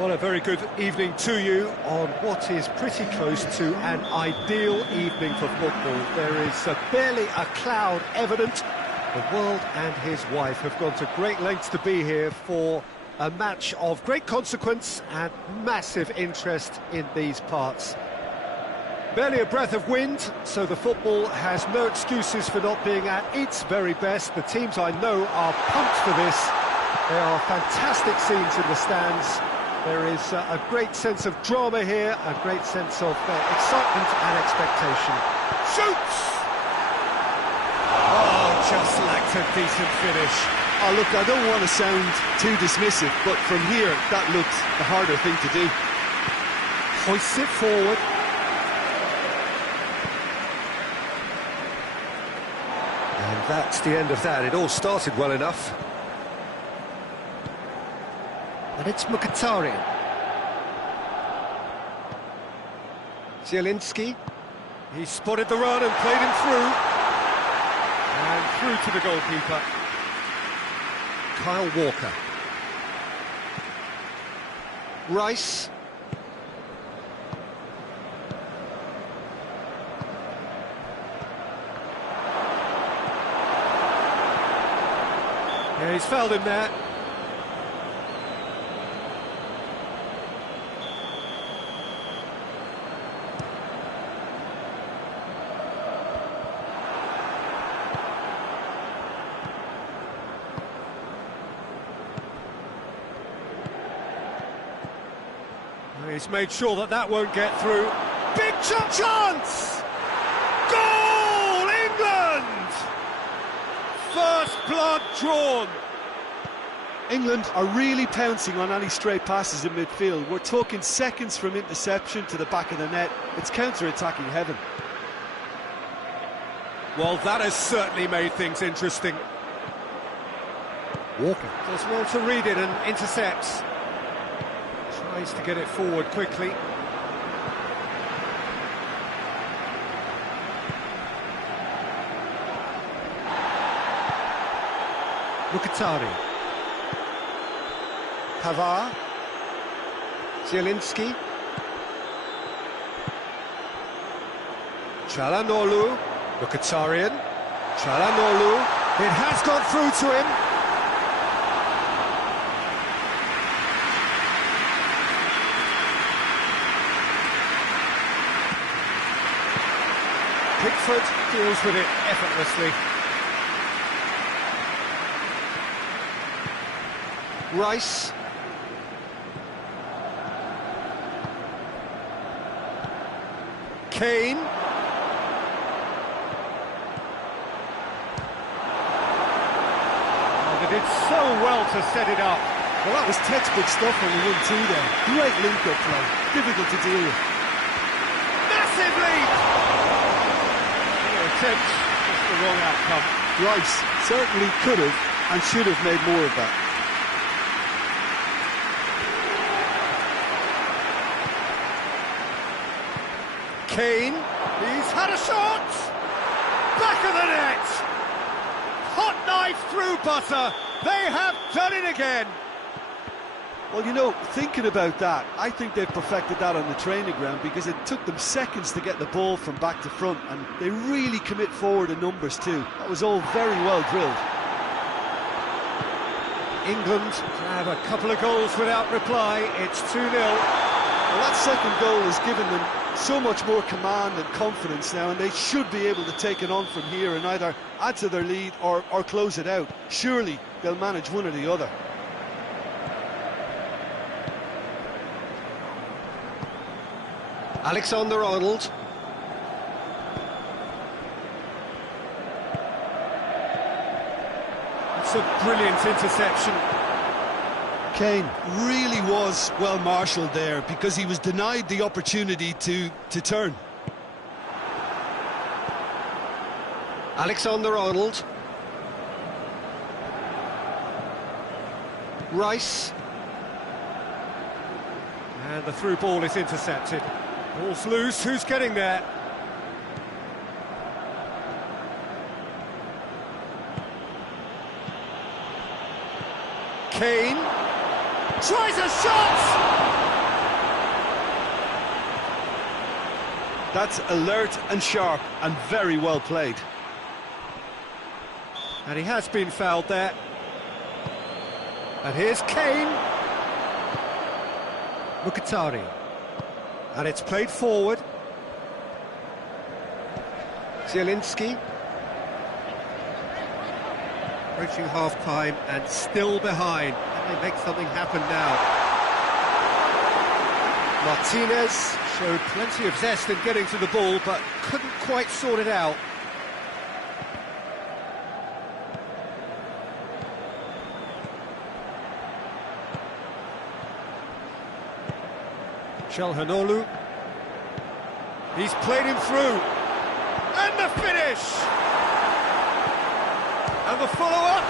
Well, a very good evening to you on what is pretty close to an ideal evening for football. There is barely a cloud evident. The world and his wife have gone to great lengths to be here for a match of great consequence and massive interest in these parts. Barely a breath of wind, so the football has no excuses for not being at its very best. The teams I know are pumped for this. There are fantastic scenes in the stands. There is a great sense of drama here, a great sense of excitement and expectation. Shoots! Oh, just lacked a decent finish. Oh, look, I don't want to sound too dismissive, but from here, that looks the harder thing to do. Hoists it forward. And that's the end of that. It all started well enough. And it's Mkhitaryan. Zielinski. He spotted the run and played him through. And through to the goalkeeper. Kyle Walker. Rice. Yeah, he's fouled him there. He's made sure that that won't get through. Big chance! Goal, England! First blood drawn. England are really pouncing on any stray passes in midfield. We're talking seconds from interception to the back of the net. It's counter-attacking heaven. Well, that has certainly made things interesting. Walker does well to read it and intercepts. Tries to get it forward quickly. Mkhitaryan. Aaaa. Zielinski. Çalhanoğlu. Mkhitaryan. Çalhanoğlu. It has got through to him. Pickford deals with it effortlessly. Rice. Kane. Oh, they did so well to set it up. Well, that was textbook stuff on the 1-2 there. Great link-up play. Difficult to deal with. Massive lead! Attempt, just the wrong outcome. Rice certainly could have and should have made more of that. Kane, he's had a shot! Back of the net! Hot knife through butter, they have done it again! Well, you know, thinking about that, I think they've perfected that on the training ground because it took them seconds to get the ball from back to front, and they really commit forward in numbers too. That was all very well drilled. England have a couple of goals without reply. It's 2-0. Well, that second goal has given them so much more command and confidence now, and they should be able to take it on from here and either add to their lead or close it out. Surely they'll manage one or the other. Alexander-Arnold. It's a brilliant interception. Kane really was well marshalled there because he was denied the opportunity to turn. Alexander-Arnold. Rice. And the through ball is intercepted. Ball's loose, who's getting there? Kane tries a shot! That's alert and sharp and very well played. And he has been fouled there. And here's Kane. Mkhitaryan. And it's played forward. Zielinski. Approaching half-time and still behind. Can they make something happen now? Martinez showed plenty of zest in getting to the ball, but couldn't quite sort it out. Çalhanoğlu. He's played him through. And the finish! And the follow-up!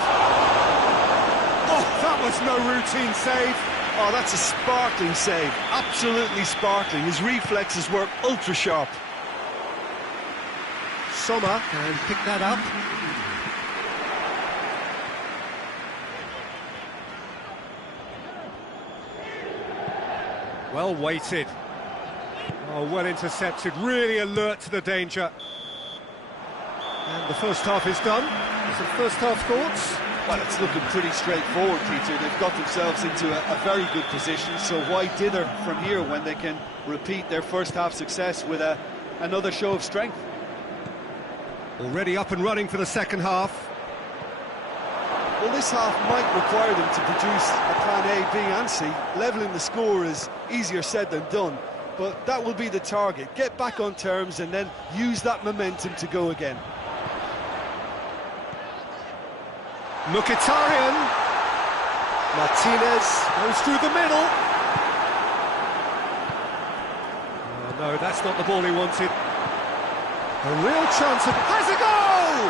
Oh, that was no routine save. Oh, that's a sparkling save. Absolutely sparkling. His reflexes were ultra-sharp. Sommer can pick that up. Well weighted. Oh, well intercepted, really alert to the danger. And the first half is done. Some first half thoughts? Well, it's looking pretty straightforward, Peter. They've got themselves into a very good position, so why dither from here when they can repeat their first half success with another show of strength? Already up and running for the second half. Well, this half might require them to produce a plan A, B and C. Levelling the score is easier said than done, but that will be the target. Get back on terms and then use that momentum to go again. Mkhitaryan. Martinez goes through the middle. Oh no, that's not the ball he wanted. A real chance of... Has a goal!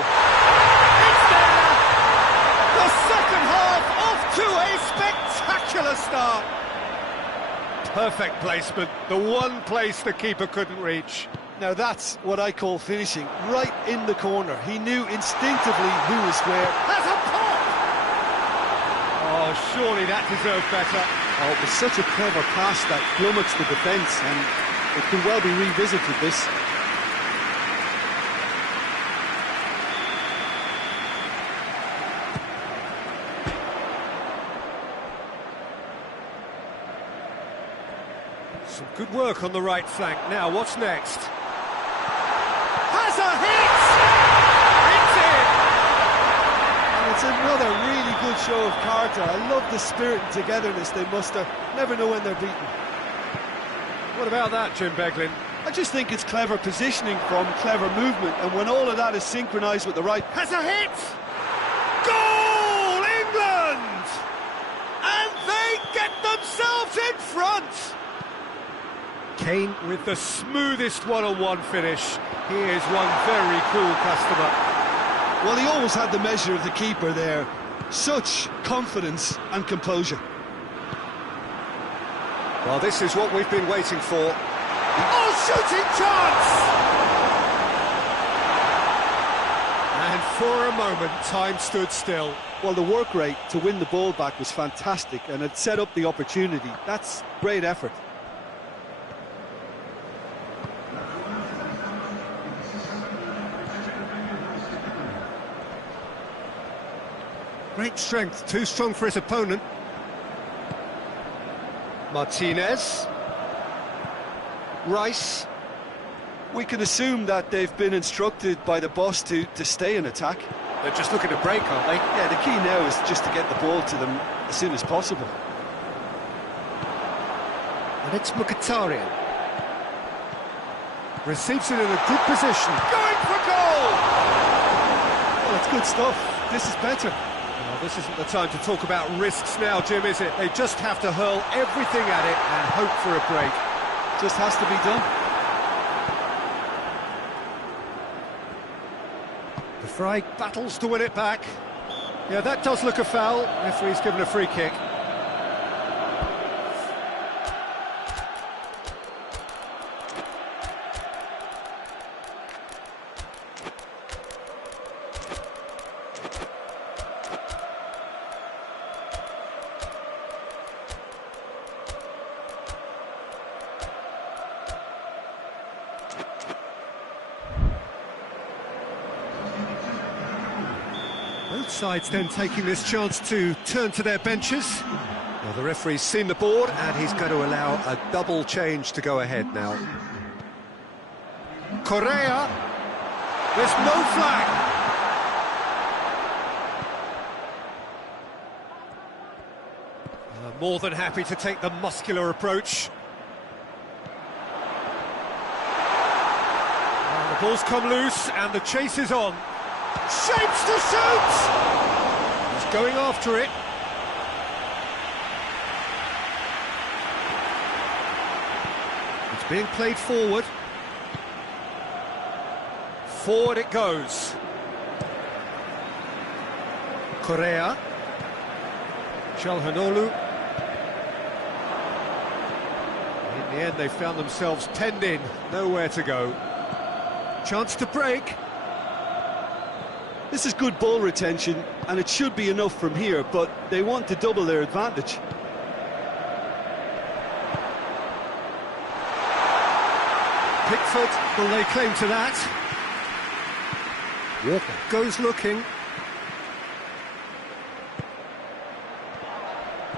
It's there! The second half off to a spectacular start. Perfect placement, the one place the keeper couldn't reach. Now that's what I call finishing, right in the corner. He knew instinctively who was square. Has a pop! Oh, surely that deserved better. Oh, it was such a clever pass that plummets the defence, and it could well be revisited, this. Some good work on the right flank. Now, what's next? Has a hit! It's in! And it's another really good show of character. I love the spirit and togetherness they muster. Never know when they're beaten. What about that, Jim Beglin? I just think it's clever positioning from clever movement, and when all of that is synchronised with the right... Has a hit! Goal, England! And they get themselves in front! Kane with the smoothest one-on-one finish. He is one very cool customer. Well, he always had the measure of the keeper there. Such confidence and composure. Well, this is what we've been waiting for. Oh, shooting chance! And for a moment, time stood still. Well, the work rate to win the ball back was fantastic, and it set up the opportunity. That's great effort. Great strength, too strong for his opponent. Martinez. Rice. We can assume that they've been instructed by the boss to stay in attack. They're just looking to break, aren't they? Yeah, the key now is just to get the ball to them as soon as possible. And it's Mkhitaryan. Receives it in a good position. Going for goal! Well, it's good stuff. This is better. Well, this isn't the time to talk about risks now, Jim, is it? They just have to hurl everything at it and hope for a break. Just has to be done. De Vrij battles to win it back. Yeah, that does look a foul. Referee's given a free kick. Both sides then taking this chance to turn to their benches. Well, the referee's seen the board and he's going to allow a double change to go ahead now. Correa, there's no flag. More than happy to take the muscular approach. And the ball's come loose and the chase is on. Shapes to shoot! He's going after it. It's being played forward. Forward it goes. Correa. Calhanoglu. In the end, they found themselves penned in, nowhere to go. Chance to break. This is good ball retention, and it should be enough from here, but they want to double their advantage. Pickford will lay claim to that. Walker goes looking.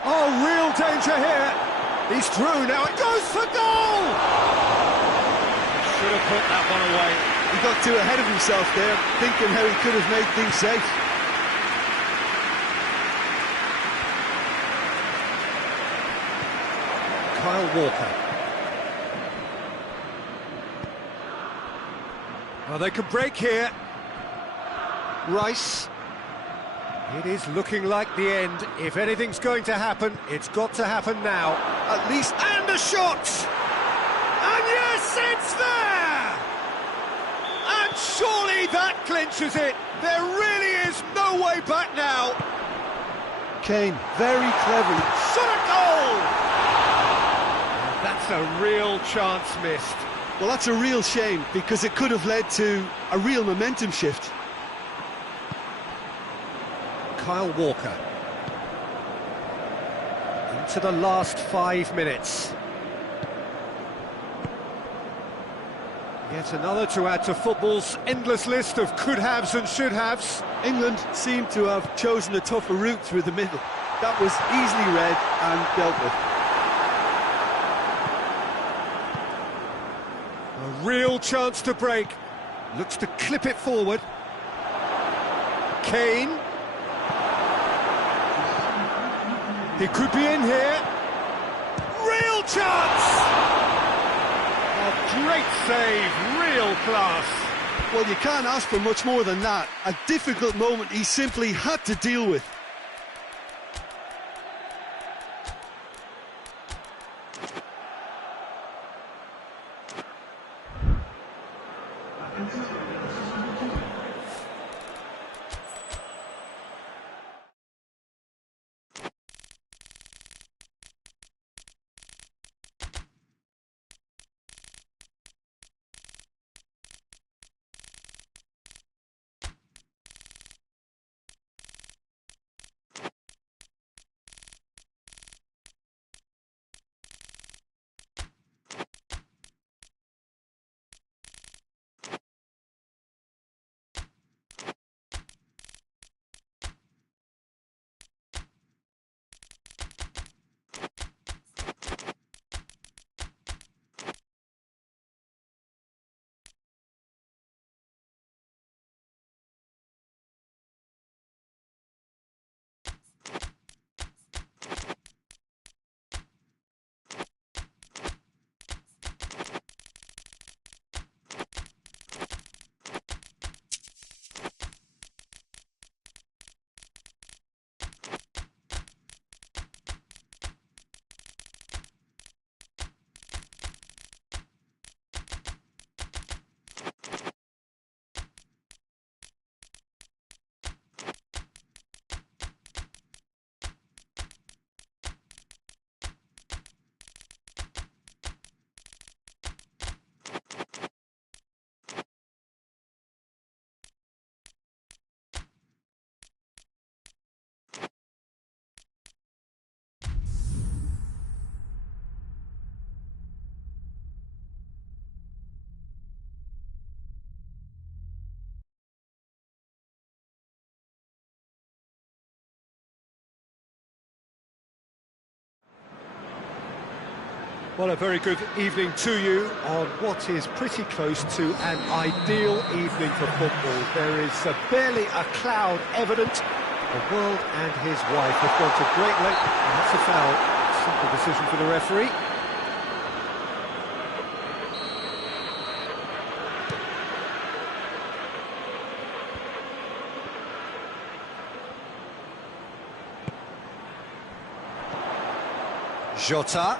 Oh, real danger here. He's through, now it goes for goal! Should have put that one away. He got too ahead of himself there, thinking how he could have made things safe. Kyle Walker. Well, they could break here. Rice. It is looking like the end. If anything's going to happen, it's got to happen now. At least, and a shot! And yes, it's there! And surely that clinches it. There really is no way back now. Kane, very cleverly. Shot a goal! That's a real chance missed. Well, that's a real shame, because it could have led to a real momentum shift. Kyle Walker. Into the last 5 minutes. Yet another to add to football's endless list of could-haves and should-haves. England seem to have chosen a tougher route through the middle. That was easily read and dealt with. A real chance to break. Looks to clip it forward. Kane. He could be in here. Real chance! A great save, real class. Well, you can't ask for much more than that. A difficult moment he simply had to deal with. Well, a very good evening to you on what is pretty close to an ideal evening for football. There is barely a cloud evident. The world and his wife have gone to great lengths, and that's a foul. Simple decision for the referee. Jota.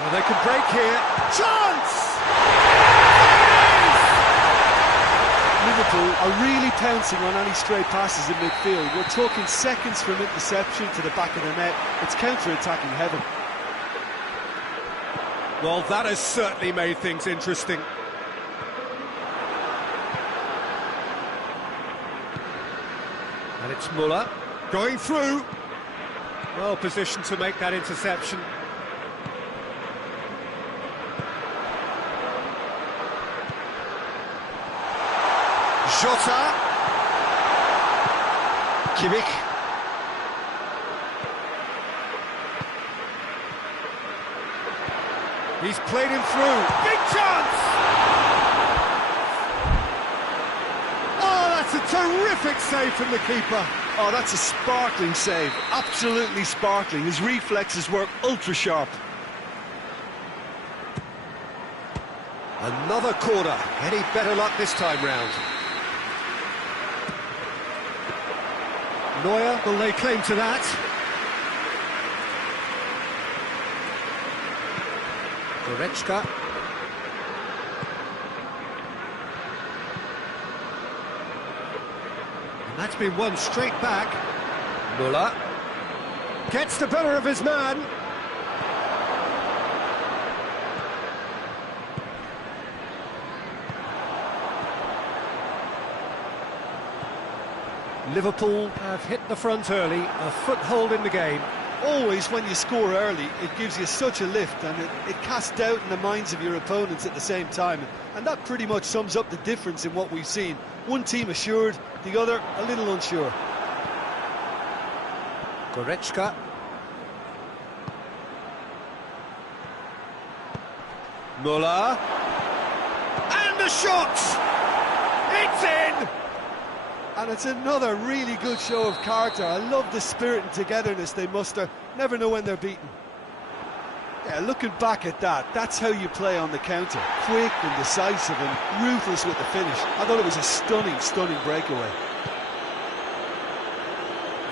Well, they can break here. Chance! Liverpool are really pouncing on any stray passes in midfield. We're talking seconds from interception to the back of the net. It's counter-attacking heaven. Well, that has certainly made things interesting. And it's Müller going through. Well positioned to make that interception. Jota. Kimmich. He's played him through. Big chance! Oh, that's a terrific save from the keeper. Oh, that's a sparkling save. Absolutely sparkling. His reflexes work ultra-sharp. Another corner. Any better luck this time round? Nghia will lay claim to that. Goretzka. And that's been won straight back. Müller gets the better of his man. Liverpool have hit the front early, a foothold in the game. Always when you score early, it gives you such a lift, and it casts doubt in the minds of your opponents at the same time. And that pretty much sums up the difference in what we've seen. One team assured, the other a little unsure. Goretzka. Müller. And the shot! It's in! And it's another really good show of character. I love the spirit and togetherness they muster. Never know when they're beaten. Yeah, looking back at that, that's how you play on the counter. Quick and decisive and ruthless with the finish. I thought it was a stunning breakaway.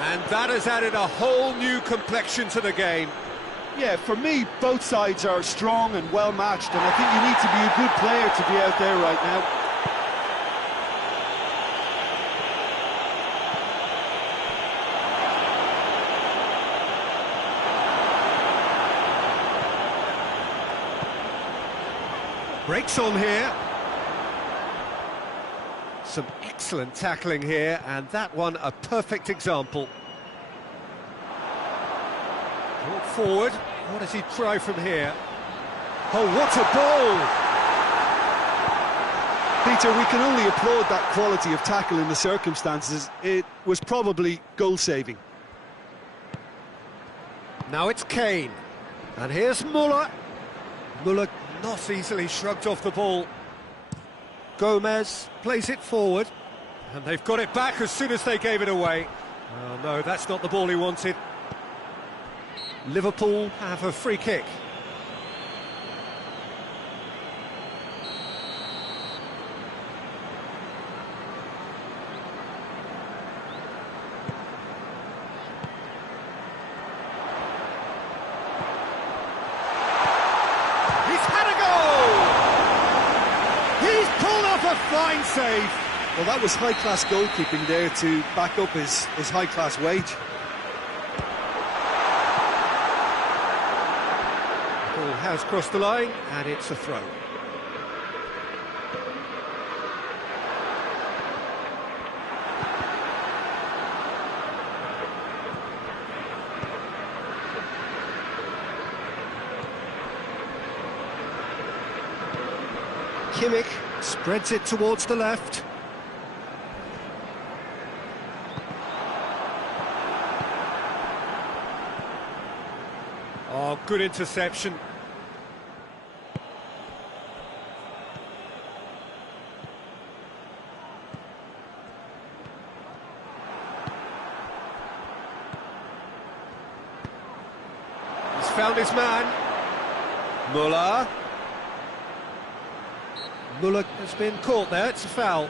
And that has added a whole new complexion to the game. Yeah, for me, both sides are strong and well matched, and I think you need to be a good player to be out there right now. Breaks on here. Some excellent tackling here, and that one a perfect example. Brought forward. What does he try from here? Oh, what a ball! Peter, we can only applaud that quality of tackle in the circumstances. It was probably goal-saving. Now it's Kane. And here's Müller. Müller not easily shrugged off the ball. Gomez plays it forward. And they've got it back as soon as they gave it away. Oh no, that's not the ball he wanted. Liverpool have a free kick. Fine save. Well, that was high-class goalkeeping there to back up his high-class wage. Ball has crossed the line, and it's a throw. Kimmich spreads it towards the left. Oh, Good interception. He's found his man. Müller. Müller has been caught there, it's a foul.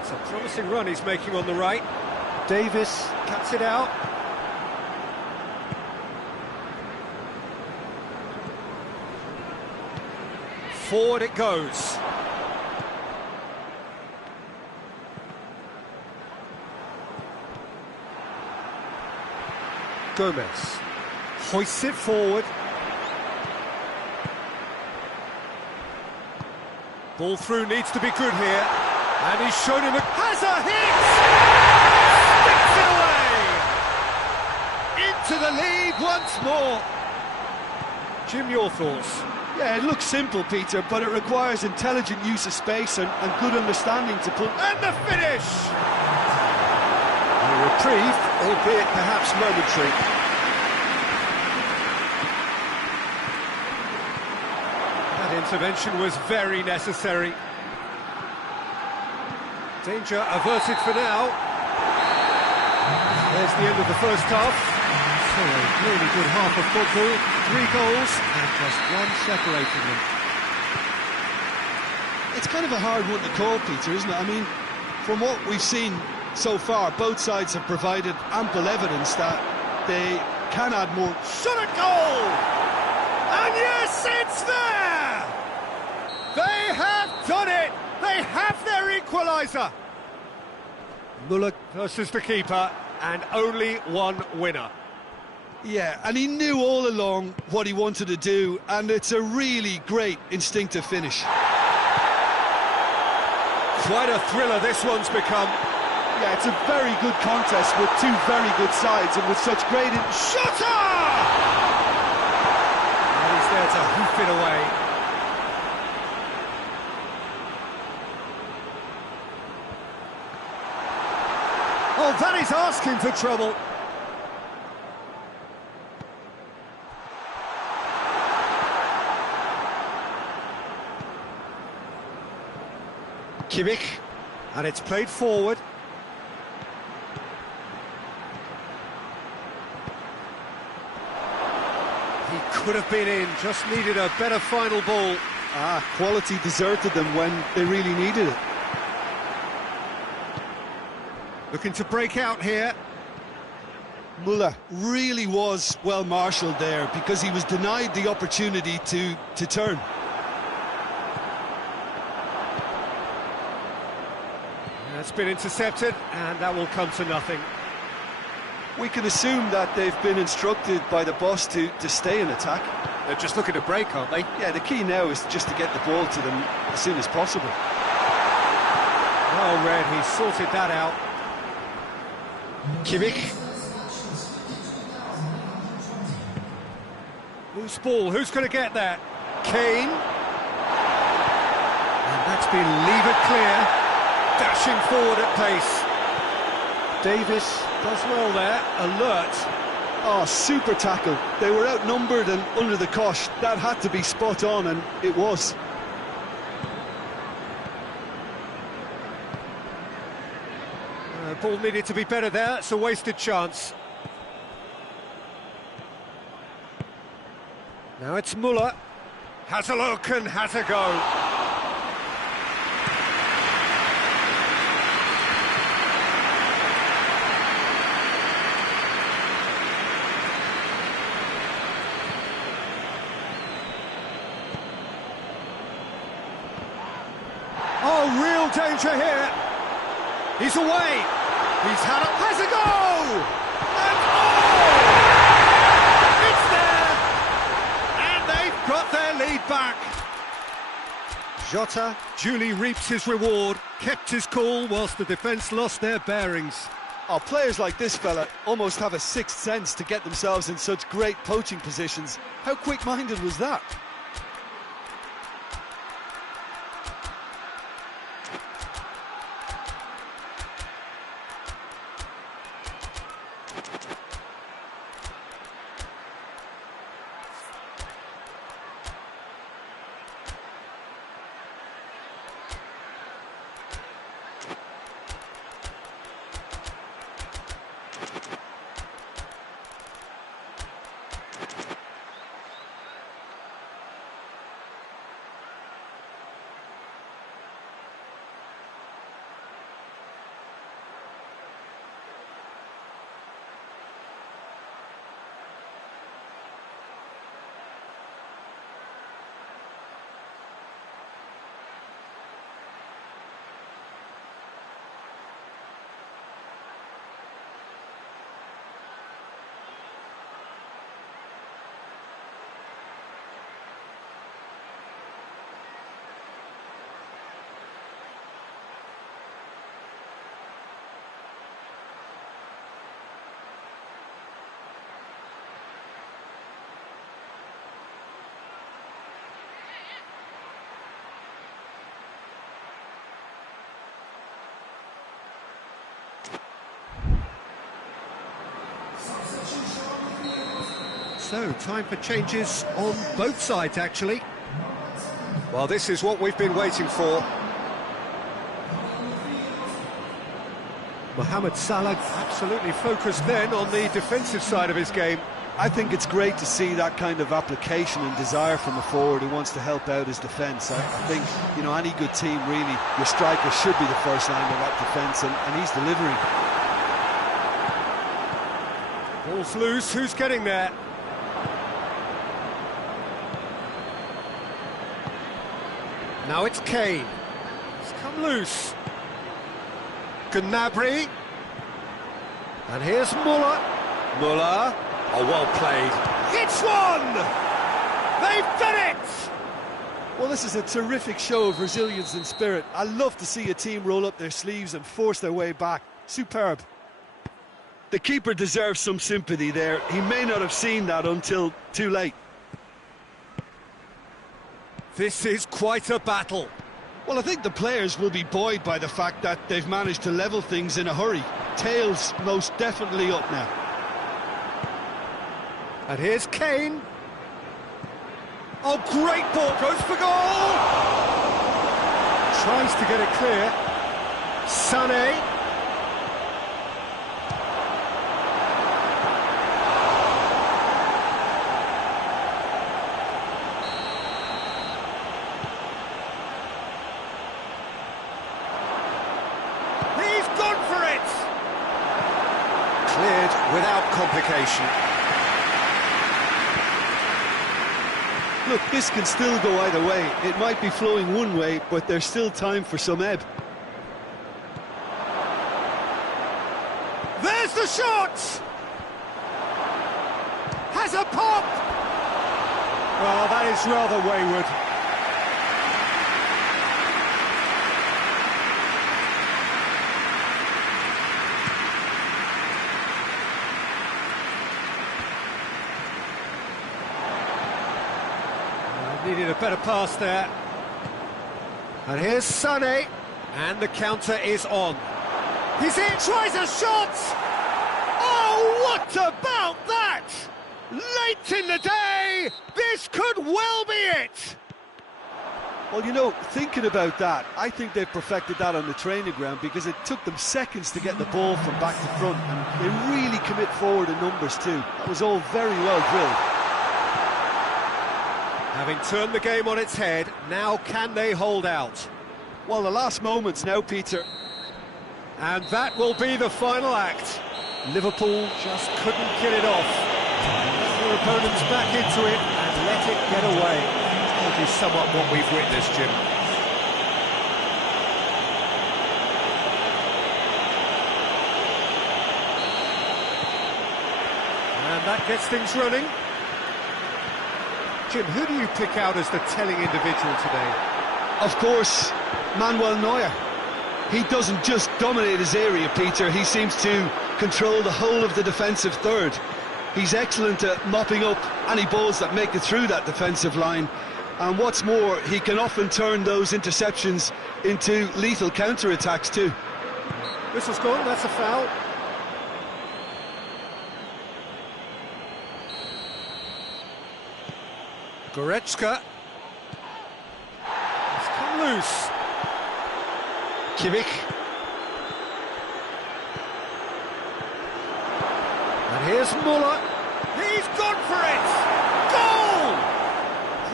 It's a promising run he's making on the right. Davis cuts it out. Forward it goes. Gomez hoists it forward. Ball through needs to be good here, and he's shown him has a hit! Sticks it away! Into the lead once more. Jim, your thoughts? Yeah, it looks simple, Peter, but it requires intelligent use of space and good understanding to put... And the finish! A reprieve, albeit perhaps momentary. That intervention was very necessary. Danger averted for now. There's the end of the first half. So a really good half of football. 3 goals and just one separating them. It's kind of a hard one to call, Peter, isn't it? I mean, from what we've seen so far, both sides have provided ample evidence that they can add more. Shot at goal! And yes, it's there! They have done it! They have their equaliser! Müller versus the keeper, and only one winner. Yeah, and he knew all along what he wanted to do, and it's a really great instinctive finish. Quite a thriller this one's become. Yeah, it's a very good contest with two very good sides and with such great... Shutter! And he's there to hoof it away. Oh, that is asking for trouble. Kimmich, and it's played forward. He could have been in, just needed a better final ball. Quality deserted them when they really needed it. Looking to break out here. Müller really was well marshalled there because he was denied the opportunity to turn. It's been intercepted, and that will come to nothing. We can assume that they've been instructed by the boss to stay in attack. They're just looking to break, aren't they? Yeah, the key now is just to get the ball to them as soon as possible. Well read, he sorted that out. Kimmich. Loose ball, who's going to get that? Kane. And that's been levered clear. Dashing forward at pace. Davis does well there, alert. Oh, super tackle. They were outnumbered and under the cosh. That had to be spot on, and it was. Ball needed to be better there, it's a wasted chance. Now it's Müller. Has a look and has a go. Oh, real danger here. He's away. He's has a go. And oh! It's there. And they've got their lead back. Jota duly reaps his reward, kept his cool whilst the defence lost their bearings. Oh, players like this fella almost have a sixth sense to get themselves in such great poaching positions. How quick-minded was that? So, time for changes on both sides, actually. Well, this is what we've been waiting for. Mohamed Salah absolutely focused then on the defensive side of his game. I think it's great to see that kind of application and desire from a forward who wants to help out his defence. I think, you know, any good team, really, your striker should be the first line of that defence, and he's delivering. Ball's loose, who's getting there? Now it's Kane. It's come loose. Gnabry. And here's Muller. Muller. Oh, well played. It's one! They've done it! Well, this is a terrific show of resilience and spirit. I love to see a team roll up their sleeves and force their way back. Superb. The keeper deserves some sympathy there. He may not have seen that until too late. This is quite a battle. Well, I think the players will be buoyed by the fact that they've managed to level things in a hurry. Tails most definitely up now. And here's Kane. Oh, great ball, goes for goal! Tries to get it clear. Sané. He's gone for it! Cleared without complication. Look, this can still go either way. It might be flowing one way, but there's still time for some ebb. There's the shot! Has a pop! Well, that is rather wayward. Needed a better pass there. And here's Sané. And the counter is on. He's in, tries a shot! Oh, what about that? Late in the day, this could well be it! Well, you know, thinking about that, I think they've perfected that on the training ground because it took them seconds to get the ball from back to front, and they really commit forward in numbers too. That was all very well drilled. Having turned the game on its head, now can they hold out? Well, the last moments now, Peter. And that will be the final act. Liverpool just couldn't get it off. Their opponents back into it and let it get away. That is somewhat what we've witnessed, Jim. And that gets things running. Jim, who do you pick out as the telling individual today? Of course, Manuel Neuer. He doesn't just dominate his area, Peter. He seems to control the whole of the defensive third. He's excellent at mopping up any balls that make it through that defensive line. And what's more, he can often turn those interceptions into lethal counter-attacks too. Whistle's gone, that's a foul. Goretzka. It's come loose. Kimmich. And here's Muller. He's gone for it! Goal!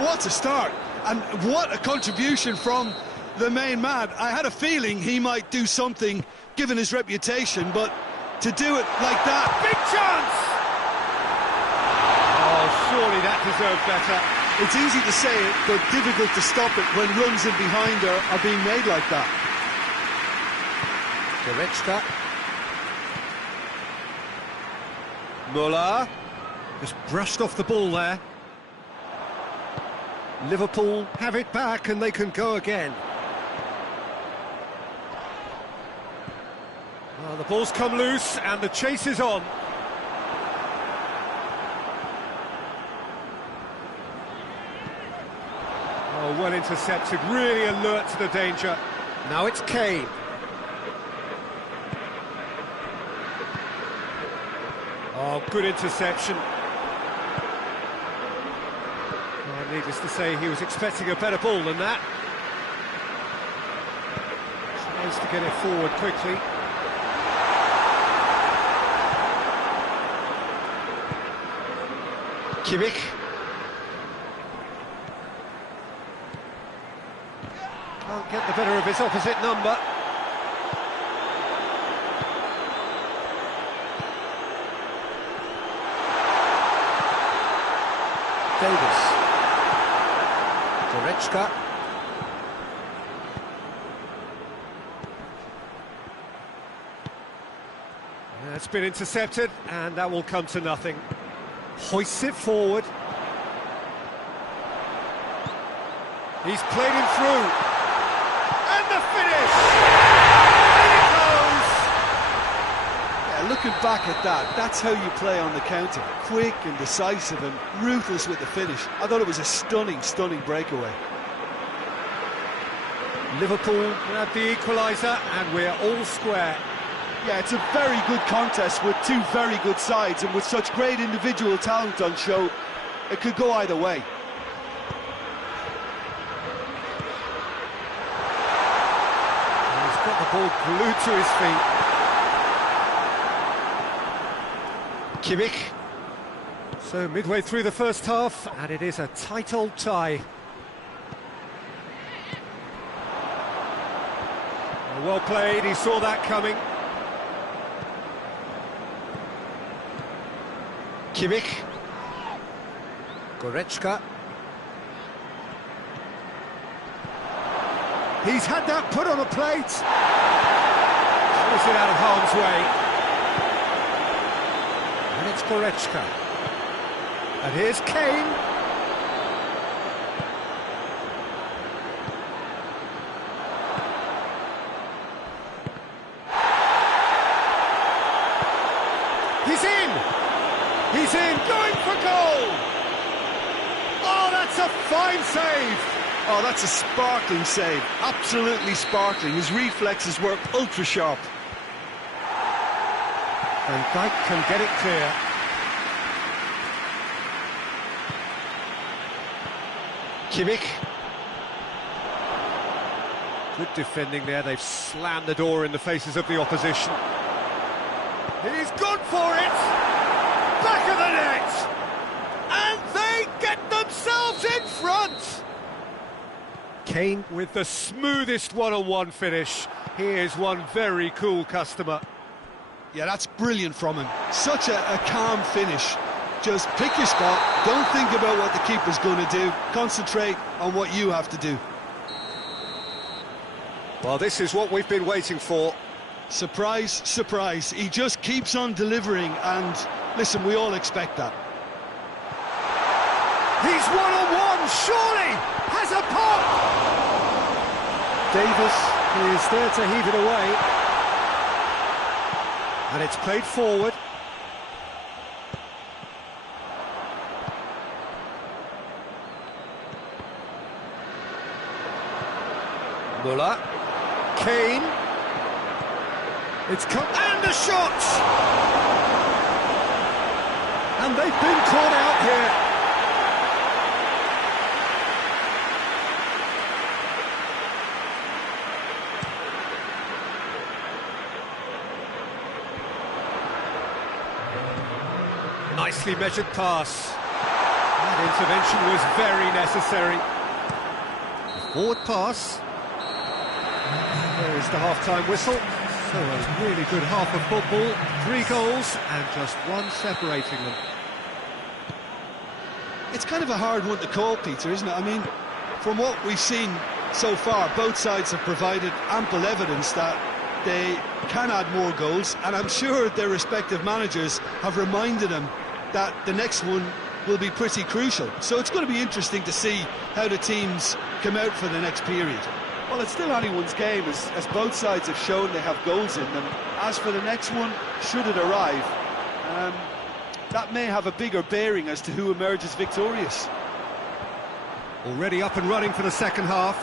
What a start, and what a contribution from the main man. I had a feeling he might do something, given his reputation, but to do it like that... Big chance! Oh, surely that deserved better. It's easy to say it, but difficult to stop it when runs in behind are being made like that. Goretzka. Muller. Just brushed off the ball there. Liverpool have it back and they can go again. Well, the ball's come loose and the chase is on. Oh, well intercepted, really alert to the danger. Now it's Kane. Oh, good interception. Needless to say, he was expecting a better ball than that. Tries to get it forward quickly. Kimmich. Can't get the better of his opposite number. Davis. Goretzka. It's been intercepted, and that will come to nothing. Hoists it forward. He's played him through. And the finish! And it goes! Yeah, looking back at that, that's how you play on the counter. Quick and decisive and ruthless with the finish. I thought it was a stunning, stunning breakaway. Liverpool grab the equaliser, and we're all square. Yeah, it's a very good contest with two very good sides, and with such great individual talent on show, it could go either way. He's got the ball glued to his feet. Kimmich. So midway through the first half, and it is a tight old tie. Well played, he saw that coming. Kimmich. Goretzka. He's had that put on a plate. Throws it out of harm's way. And it's Goretzka. And here's Kane. He's in! He's in, going for goal! Oh, that's a fine save! Oh, that's a sparkling save, absolutely sparkling. His reflexes were ultra sharp. And Dijk can get it clear. Kimmich. Good defending there, they've slammed the door in the faces of the opposition. He's gone for it! Back of the net! And they get themselves in front! Kane with the smoothest one-on-one finish. He is one very cool customer. Yeah, that's brilliant from him. Such a calm finish. Just pick your spot, don't think about what the keeper's going to do, concentrate on what you have to do. Well, this is what we've been waiting for. Surprise, surprise, he just keeps on delivering, and listen, we all expect that. He's one-on-one, surely! Has a pop! Davis is there to heave it away. And it's played forward. Müller. Kane. It's come, and a shot! And they've been caught out here. Nicely measured pass. That intervention was very necessary. Forward pass. There is the half-time whistle. So a really good half of football, 3 goals and just one separating them. It's kind of a hard one to call, Peter, isn't it? I mean, from what we've seen so far, both sides have provided ample evidence that they can add more goals, and I'm sure their respective managers have reminded them that the next one will be pretty crucial. So it's going to be interesting to see how the teams come out for the next period. Well, it's still anyone's game, as both sides have shown they have goals in them. As for the next one, should it arrive, that may have a bigger bearing as to who emerges victorious. Already up and running for the second half.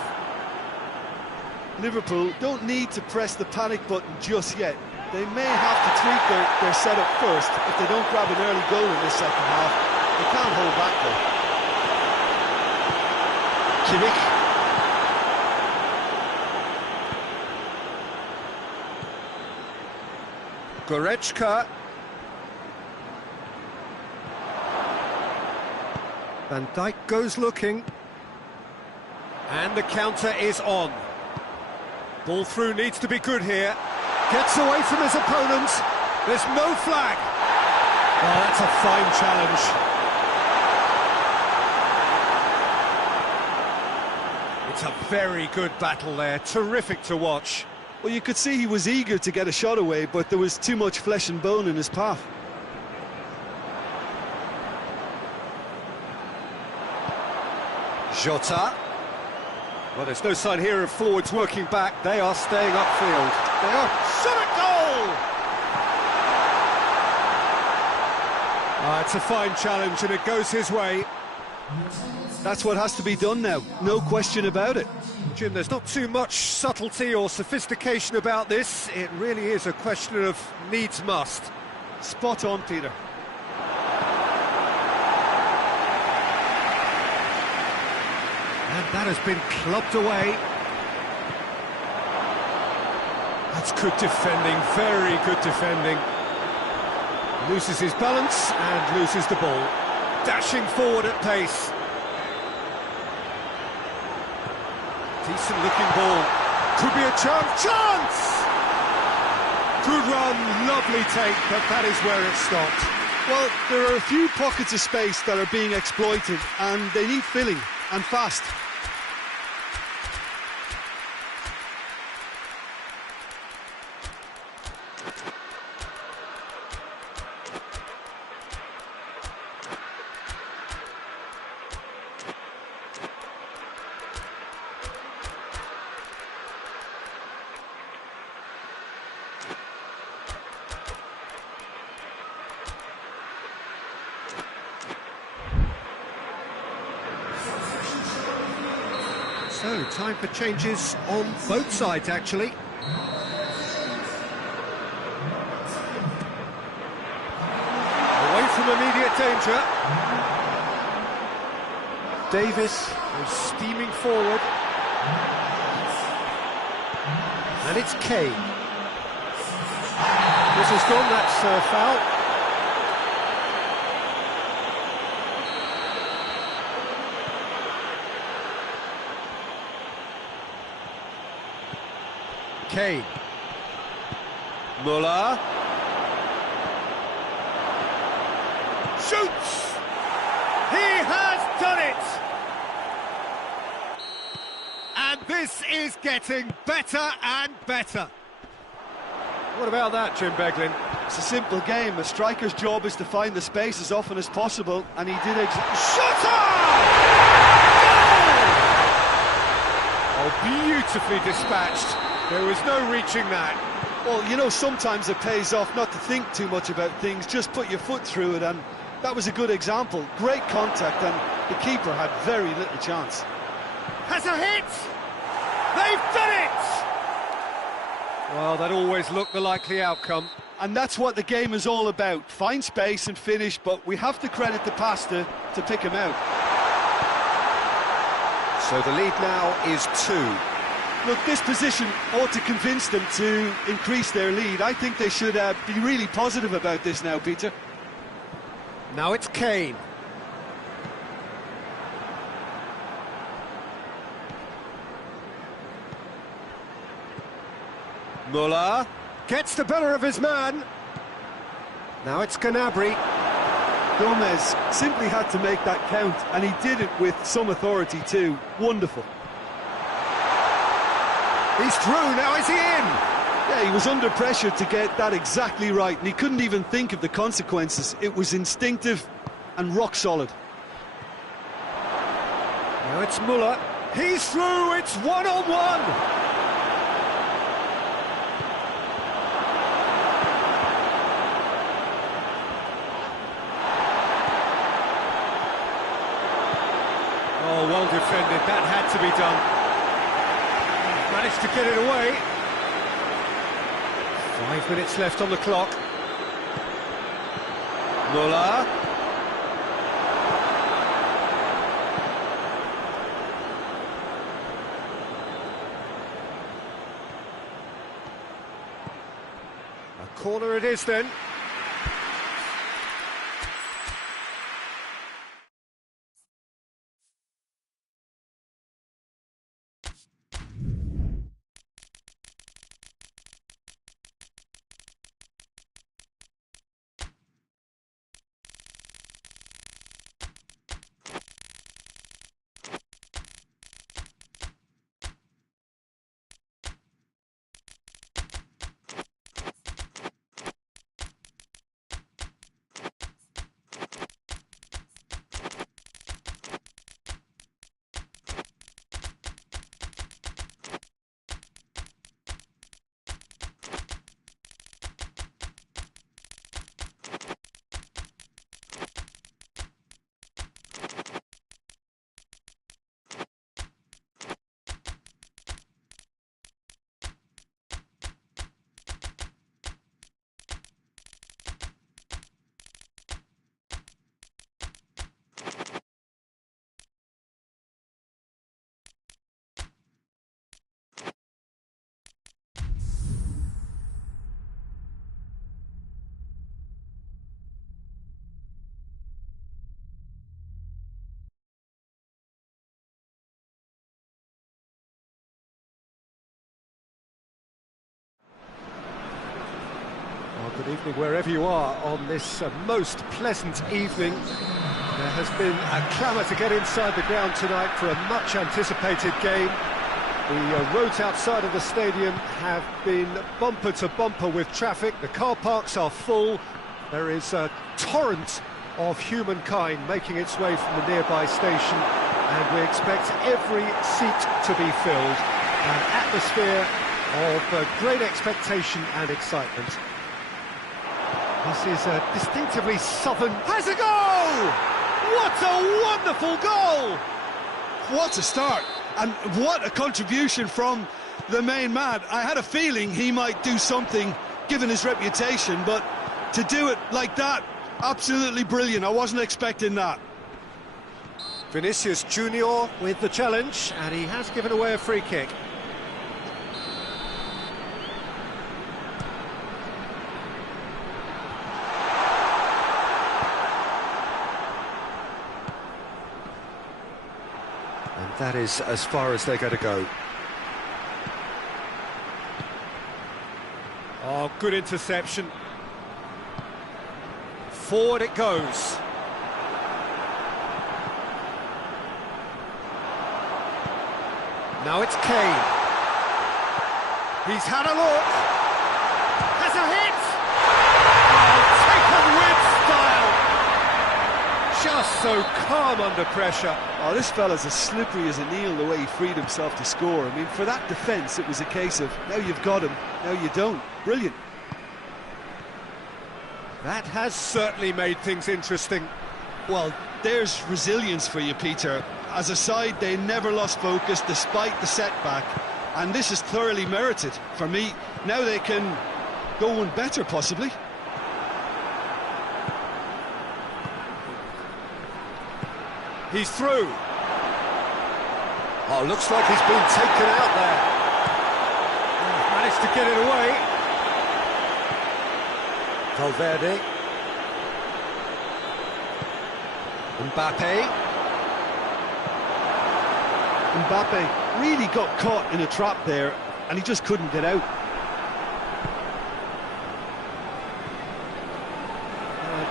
Liverpool don't need to press the panic button just yet. They may have to tweak their setup first if they don't grab an early goal in this second half. They can't hold back though. Kimmich. Goretzka. Van Dijk goes looking. And the counter is on. Ball through needs to be good here. Gets away from his opponent. There's no flag. Oh, that's a fine challenge. It's a very good battle there. Terrific to watch. Well, you could see he was eager to get a shot away, but there was too much flesh and bone in his path. Jota. Well, there's no sign here of forwards working back. They are staying upfield. They are shot at goal! It's a fine challenge and it goes his way. That's what has to be done now, no question about it. Jim, there's not too much subtlety or sophistication about this. It really is a question of needs must. Spot on, Peter. And that has been clubbed away. That's good defending, very good defending. Loses his balance and loses the ball. Dashing forward at pace. Decent looking ball. Could be a chance. Good run, lovely take, but that is where it stopped. Well, there are a few pockets of space that are being exploited, and they need filling, and fast. So, time for changes on both sides, actually. Away from immediate danger. Davis is steaming forward. And it's Kane. This has gone, that's a foul. Kane. Muller. Shoots! He has done it! And this is getting better and better. What about that, Jim Beglin? It's a simple game. A striker's job is to find the space as often as possible, and he did Shooter! Oh, beautifully dispatched. There was no reaching that. Well, you know, sometimes it pays off not to think too much about things, just put your foot through it, and that was a good example. Great contact, and the keeper had very little chance. Has a hit! They've done it! Well, that always looked the likely outcome. And that's what the game is all about. Find space and finish, but we have to credit the pass to pick him out. So the lead now is 2. Look, this position ought to convince them to increase their lead. I think they should be really positive about this now, Peter. Now it's Kane. Muller gets the better of his man. Now it's Gnabry. Gomez simply had to make that count, and he did it with some authority too. Wonderful. He's through, now is he in? Yeah, he was under pressure to get that exactly right, and he couldn't even think of the consequences. It was instinctive and rock solid. Now it's Muller. He's through, it's one-on-one! Oh, well defended, that had to be done. Managed to get it away. 5 minutes left on the clock. Muller. Corner it is then. Good evening wherever you are on this most pleasant evening. There has been a clamour to get inside the ground tonight for a much anticipated game. The roads outside of the stadium have been bumper to bumper with traffic. The car parks are full. There is a torrent of humankind making its way from the nearby station, and we expect every seat to be filled. An atmosphere of great expectation and excitement. This is a distinctively southern... Has a goal! What a wonderful goal! What a start, and what a contribution from the main man. I had a feeling he might do something, given his reputation, but to do it like that, absolutely brilliant. I wasn't expecting that. Vinicius Junior with the challenge, and he has given away a free kick. And that is as far as they're going to go. Oh, good interception. Forward it goes. Now it's Kane. He's had a look. Has a hit. Oh, taken with style. Just so calm under pressure. Oh, this fella's as slippery as an eel, the way he freed himself to score. I mean, for that defence, it was a case of, now you've got him, now you don't. Brilliant. That has certainly made things interesting. Well, there's resilience for you, Peter. As a side, they never lost focus despite the setback, and this is thoroughly merited. For me, now they can go one better, possibly. He's through. Oh, looks like he's been taken out there. Oh, managed to get it away. Valverde. Mbappe really got caught in a trap there, and he just couldn't get out.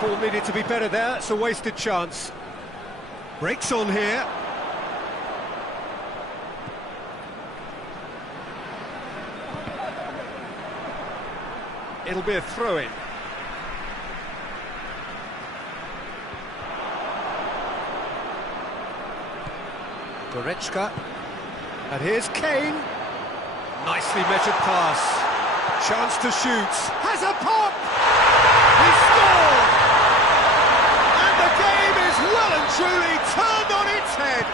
Ball needed to be better there. It's a wasted chance. Breaks on here. It'll be a throw-in. Goretzka. And here's Kane. Nicely measured pass. Chance to shoot. Has a pop! He scored! And the game is well and truly turned on its head.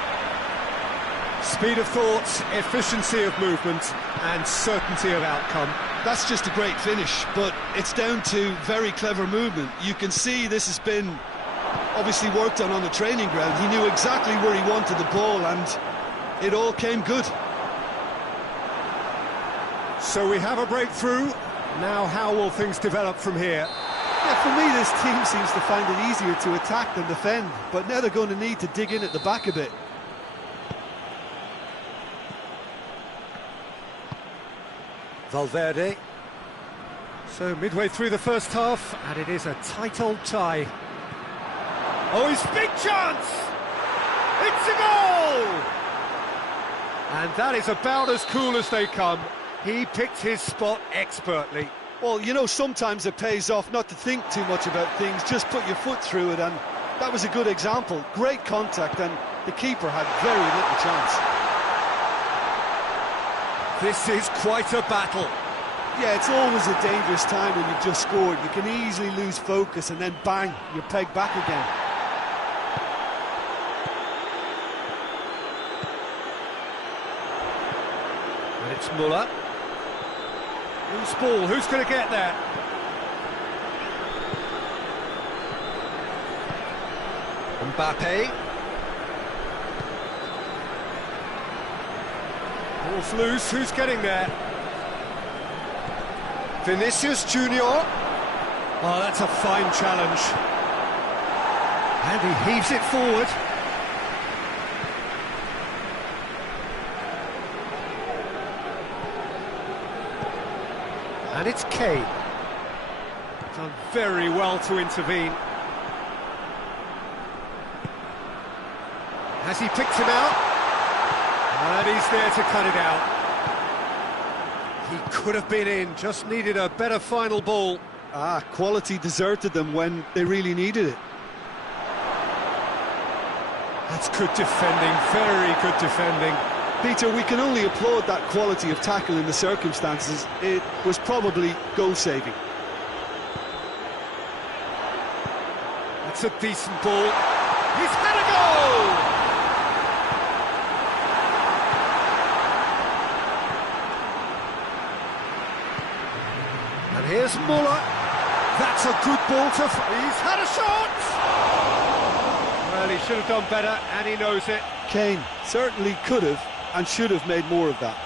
Speed of thought, efficiency of movement, and certainty of outcome. That's just a great finish, but it's down to very clever movement. You can see this has been obviously worked on the training ground. He knew exactly where he wanted the ball, and it all came good. So we have a breakthrough. Now how will things develop from here? Yeah, for me this team seems to find it easier to attack than defend, but now they're going to need to dig in at the back a bit. Valverde. So midway through the first half, and it is a tight old tie. Oh, his big chance! It's a goal! And that is about as cool as they come. He picked his spot expertly. Well, you know, sometimes it pays off not to think too much about things, just put your foot through it, and that was a good example. Great contact, and the keeper had very little chance. This is quite a battle. Yeah, it's always a dangerous time when you've just scored. You can easily lose focus and then bang, you're pegged back again. And it's Müller. Loose ball, who's going to get there? Mbappe. Ball's loose, who's getting there? Vinicius Junior. Oh, that's a fine challenge. And he heaves it forward. And it's Kane. Done very well to intervene. Has he picked him out? And he's there to cut it out. He could have been in, just needed a better final ball. Quality deserted them when they really needed it. That's good defending, very good defending. Peter, we can only applaud that quality of tackle in the circumstances. It was probably goal-saving. That's a decent ball. He's had a goal! And here's Müller. That's a good ball to... He's had a shot! Well, he should have done better, and he knows it. Kane certainly could have and should have made more of that.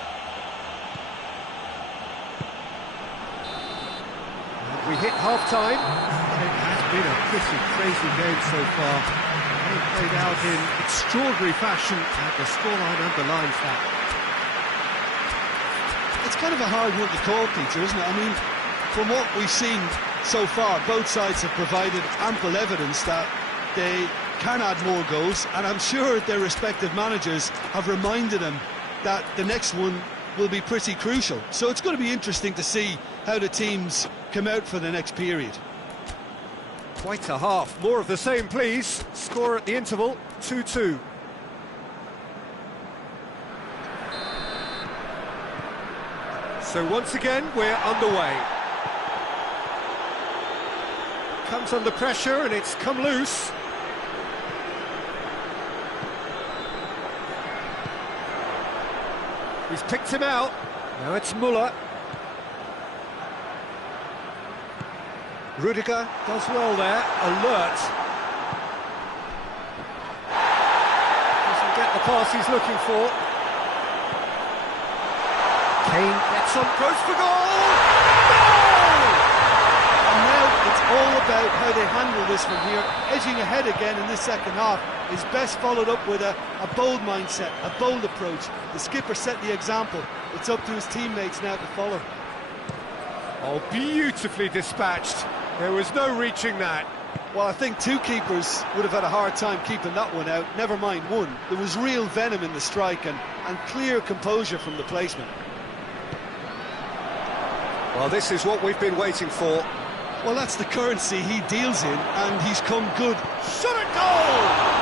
And we hit half-time, and it has been a pretty crazy game so far. They played out in extraordinary fashion, and the scoreline underlines that. It's kind of a hard one to call, Peter, isn't it? I mean, from what we've seen so far, both sides have provided ample evidence that they can add more goals, and I'm sure their respective managers have reminded them that the next one will be pretty crucial. So it's going to be interesting to see how the teams come out for the next period. Quite a half. More of the same, please. Score at the interval, 2-2. So once again, we're underway. Comes under pressure, and it's come loose. He's picked him out. Now it's Müller. Rudiger does well there. Alert. Doesn't get the pass he's looking for. Kane gets on, goes for goal! Goal! And now it's all about how they handle this from here. Edging ahead again in this second half is best followed up with a bold mindset, a bold approach. The skipper set the example. It's up to his teammates now to follow. Oh, beautifully dispatched. There was no reaching that. Well, I think two keepers would have had a hard time keeping that one out, never mind one. There was real venom in the strike and clear composure from the placement. Well, this is what we've been waiting for. Well, that's the currency he deals in, and he's come good. Shot at goal!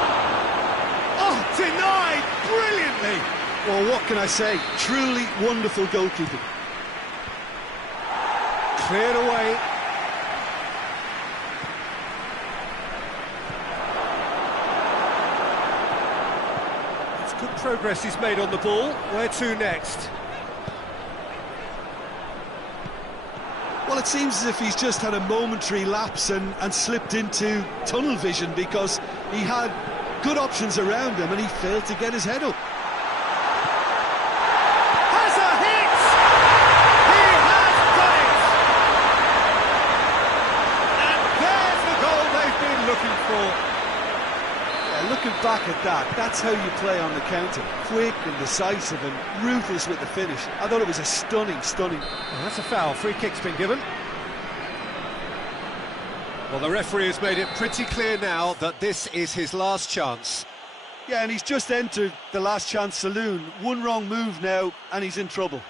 Oh, denied brilliantly! Well, what can I say? Truly wonderful goalkeeping. Cleared away. It's good progress he's made on the ball. Where to next? Well, it seems as if he's just had a momentary lapse and slipped into tunnel vision, because he had good options around him and he failed to get his head up. Has a hit! He has done it! looking back at that, that's how you play on the counter. Quick and decisive and ruthless with the finish. I thought it was a stunning. Well, that's a foul. Free kick's been given. Well, the referee has made it pretty clear now that this is his last chance. Yeah, and he's just entered the last chance saloon. One wrong move now, and he's in trouble.